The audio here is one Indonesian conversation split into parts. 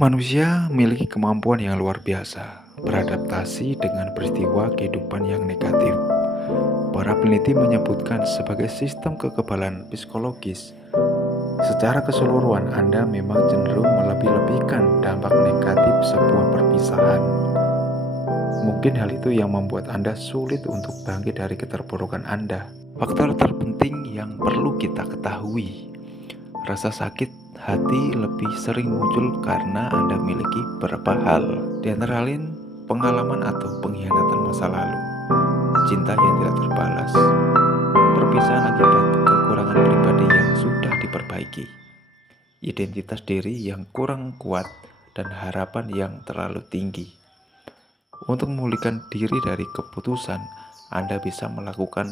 Manusia memiliki kemampuan yang luar biasa beradaptasi dengan peristiwa kehidupan yang negatif. Para peneliti menyebutkan sebagai sistem kekebalan psikologis. Secara keseluruhan, Anda memang cenderung melebih-lebihkan dampak negatif sebuah perpisahan. Mungkin hal itu yang membuat Anda sulit untuk bangkit dari keterpurukan Anda. Faktor terpenting yang perlu kita ketahui, rasa sakit hati lebih sering muncul karena Anda memiliki beberapa hal, di antara lain pengalaman atau pengkhianatan masa lalu, cinta yang tidak terbalas, perpisahan akibat kekurangan pribadi yang sudah diperbaiki, identitas diri yang kurang kuat, dan harapan yang terlalu tinggi. Untuk memulihkan diri dari keputusan, Anda bisa melakukan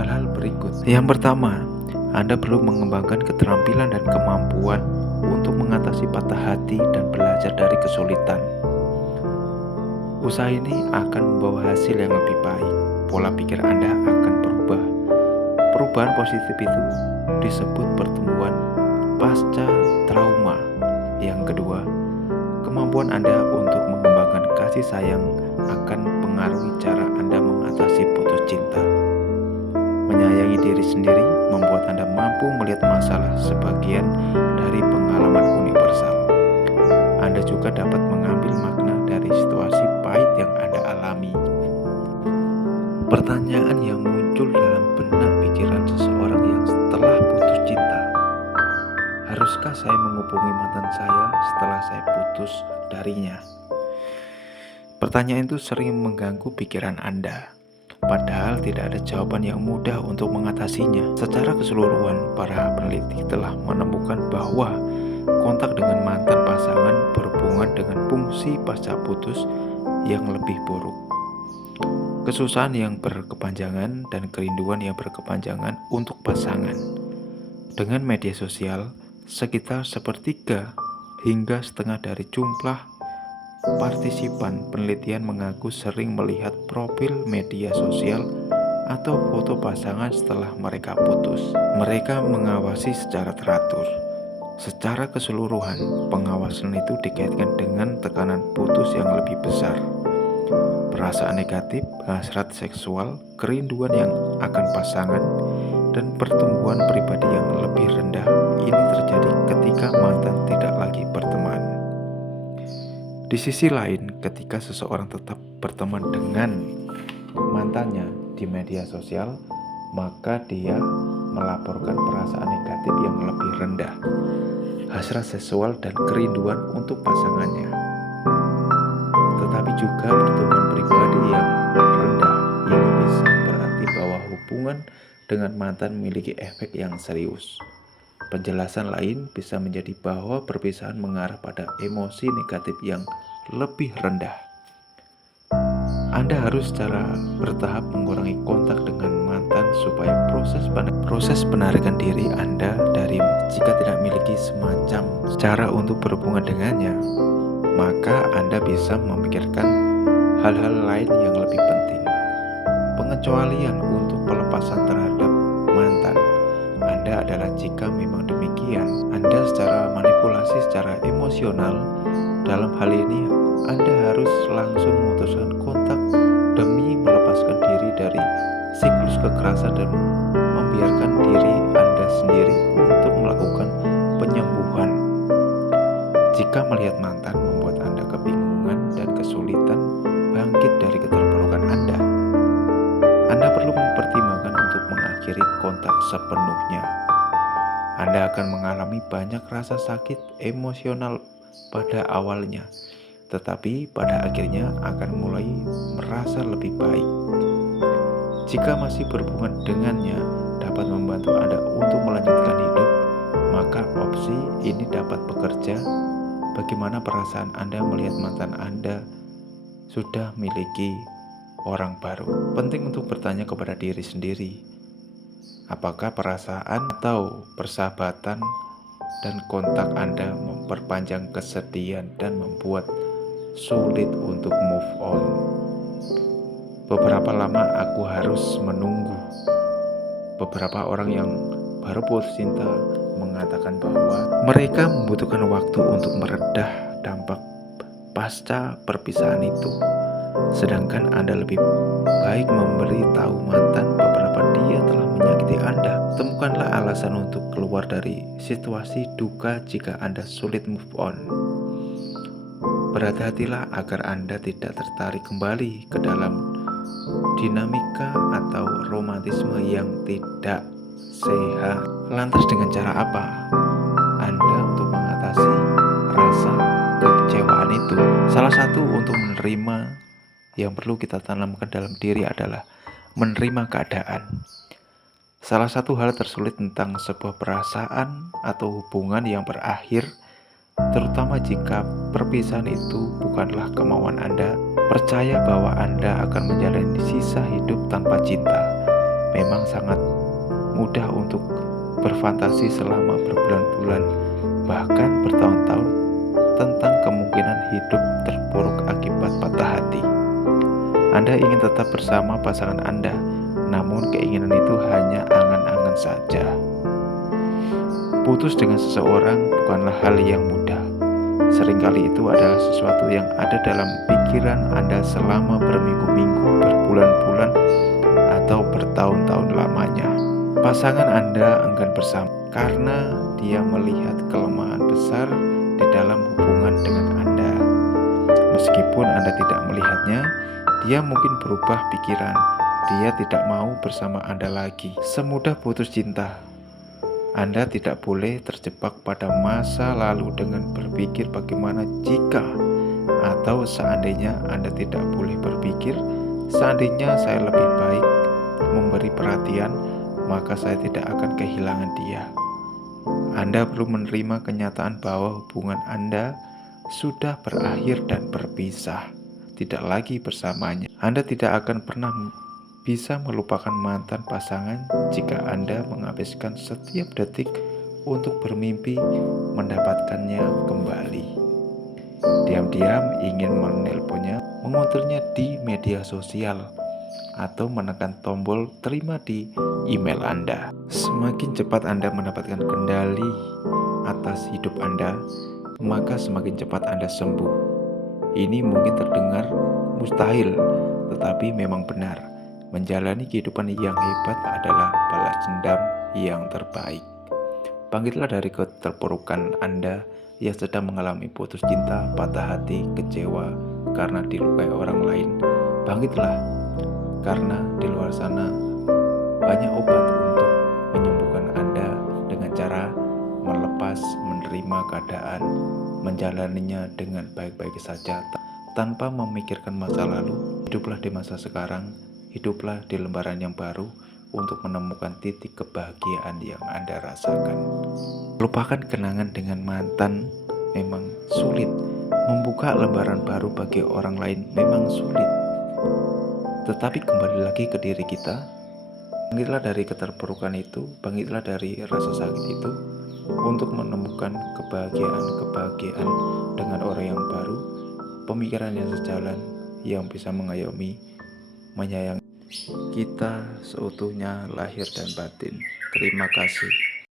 hal-hal berikut. Yang pertama, Anda perlu mengembangkan keterampilan dan kemampuan untuk mengatasi patah hati dan belajar dari kesulitan. Usaha ini akan membawa hasil yang lebih baik. Pola pikir Anda akan berubah. Perubahan positif itu disebut pertumbuhan pasca trauma. Yang kedua, kemampuan Anda untuk mengembangkan kasih sayang akan mempengaruhi cara Anda mengatasi putus cinta. Menyayangi diri sendiri membuat Anda mampu melihat masalah sebagian dari pengalaman universal. Anda juga dapat mengambil makna dari situasi pahit yang Anda alami. Pertanyaan yang muncul dalam benak pikiran seseorang yang setelah putus cinta, haruskah saya menghubungi mantan saya setelah saya putus darinya? Pertanyaan itu sering mengganggu pikiran Anda, padahal tidak ada jawaban yang mudah untuk mengatasinya. Secara keseluruhan, para peneliti telah menemukan bahwa kontak dengan mantan pasangan berhubungan dengan fungsi pasca putus yang lebih buruk. Kesusahan yang berkepanjangan dan kerinduan yang berkepanjangan untuk pasangan. Dengan media sosial, sekitar sepertiga hingga setengah dari jumlah partisipan penelitian mengaku sering melihat profil media sosial atau foto pasangan setelah mereka putus. Mereka mengawasi secara teratur. Secara keseluruhan, pengawasan itu dikaitkan dengan tekanan putus yang lebih besar. Perasaan negatif, hasrat seksual, kerinduan yang akan pasangan, dan pertumbuhan pribadi yang lebih rendah ini terjadi ketika mantan tidak lagi berteman. Di sisi lain, ketika seseorang tetap berteman dengan mantannya di media sosial, maka dia melaporkan perasaan negatif yang lebih rendah, hasrat seksual dan kerinduan untuk pasangannya, tetapi juga pertumbuhan pribadi yang rendah. Ini bisa berarti bahwa hubungan dengan mantan memiliki efek yang serius. Penjelasan lain bisa menjadi bahwa perpisahan mengarah pada emosi negatif yang lebih rendah. Anda harus secara bertahap mengurangi kontak dengan mantan supaya proses penarikan diri Anda dari jika tidak memiliki semacam cara untuk berhubungan dengannya, maka Anda bisa memikirkan hal-hal lain yang lebih penting. Pengecualian untuk pelepasan terhadap mantan Anda adalah jika memang demikian, Anda secara manipulasi secara emosional. Dalam hal ini, Anda harus langsung memutuskan kontak demi melepaskan diri dari siklus kekerasan dan membiarkan diri Anda sendiri untuk melakukan penyembuhan. Jika melihat mantan membuat Anda kebingungan dan kesulitan bangkit dari keterpurukan Anda perlu mempertimbangkan untuk mengakhiri kontak sepenuhnya. Anda akan mengalami banyak rasa sakit emosional pada awalnya, tetapi pada akhirnya akan mulai merasa lebih baik. Jika masih berhubungan dengannya dapat membantu Anda untuk melanjutkan hidup, maka opsi ini dapat bekerja. Bagaimana perasaan Anda melihat mantan Anda sudah memiliki orang baru? Penting untuk bertanya kepada diri sendiri, apakah perasaan atau persahabatan dan kontak Anda memperpanjang kesedihan dan membuat sulit untuk move on? Beberapa lama aku harus menunggu. Beberapa orang yang baru putus cinta mengatakan bahwa mereka membutuhkan waktu untuk meredah dampak pasca perpisahan itu. Sedangkan Anda lebih baik memberi tahu mantan beberapa dia telah menyakiti Anda. Temukanlah alasan untuk keluar dari situasi duka jika Anda sulit move on. Berhati-hatilah agar Anda tidak tertarik kembali ke dalam dinamika atau romantisme yang tidak sehat. Lantas dengan cara apa Anda untuk mengatasi rasa kekecewaan itu? Salah satu untuk menerima yang perlu kita tanamkan dalam diri adalah menerima keadaan. Salah satu hal tersulit tentang sebuah perasaan atau hubungan yang berakhir, terutama jika perpisahan itu bukanlah kemauan Anda, percaya bahwa Anda akan menjalani sisa hidup tanpa cinta. Memang sangat mudah untuk berfantasi selama berbulan-bulan, bahkan bertahun-tahun tentang kemungkinan hidup terpuruk akibat patah hati. Anda ingin tetap bersama pasangan Anda, namun keinginan itu hanya angan-angan saja. Putus dengan seseorang bukanlah hal yang mudah. Seringkali itu adalah sesuatu yang ada dalam pikiran Anda selama berminggu-minggu, berbulan-bulan, atau bertahun-tahun lamanya. Pasangan Anda enggan bersama karena dia melihat kelemahan besar di dalam hubungan dengan Anda. Meskipun Anda tidak melihatnya, dia mungkin berubah pikiran. Dia tidak mau bersama Anda lagi. Semudah putus cinta. Anda tidak boleh terjebak pada masa lalu dengan berpikir bagaimana jika atau seandainya. Anda tidak boleh berpikir, seandainya saya lebih baik memberi perhatian, maka saya tidak akan kehilangan dia. Anda perlu menerima kenyataan bahwa hubungan Anda sudah berakhir dan berpisah, tidak lagi bersamanya. Anda tidak akan pernah bisa melupakan mantan pasangan jika Anda menghabiskan setiap detik untuk bermimpi mendapatkannya kembali. Diam-diam ingin menelponnya, mengontrolnya di media sosial, atau menekan tombol terima di email Anda. Semakin cepat Anda mendapatkan kendali atas hidup Anda, maka semakin cepat Anda sembuh. Ini mungkin terdengar mustahil, tetapi memang benar. Menjalani kehidupan yang hebat adalah balas dendam yang terbaik. Bangkitlah dari keterpurukan Anda yang sedang mengalami putus cinta, patah hati, kecewa karena dilukai orang lain. Bangkitlah, karena di luar sana banyak obat untuk menyembuhkan Anda dengan cara melepas, menerima keadaan, menjalaninya dengan baik-baik saja tanpa memikirkan masa lalu. Hiduplah di masa sekarang, hiduplah di lembaran yang baru untuk menemukan titik kebahagiaan yang Anda rasakan. Melupakan kenangan dengan mantan memang sulit. Membuka lembaran baru bagi orang lain memang sulit. Tetapi kembali lagi ke diri kita. Bangkitlah dari keterpurukan itu, bangkitlah dari rasa sakit itu untuk menemukan kebahagiaan dengan orang yang baru, pemikiran yang sejalan, yang bisa mengayomi, menyayangi kita seutuhnya lahir dan batin. Terima kasih.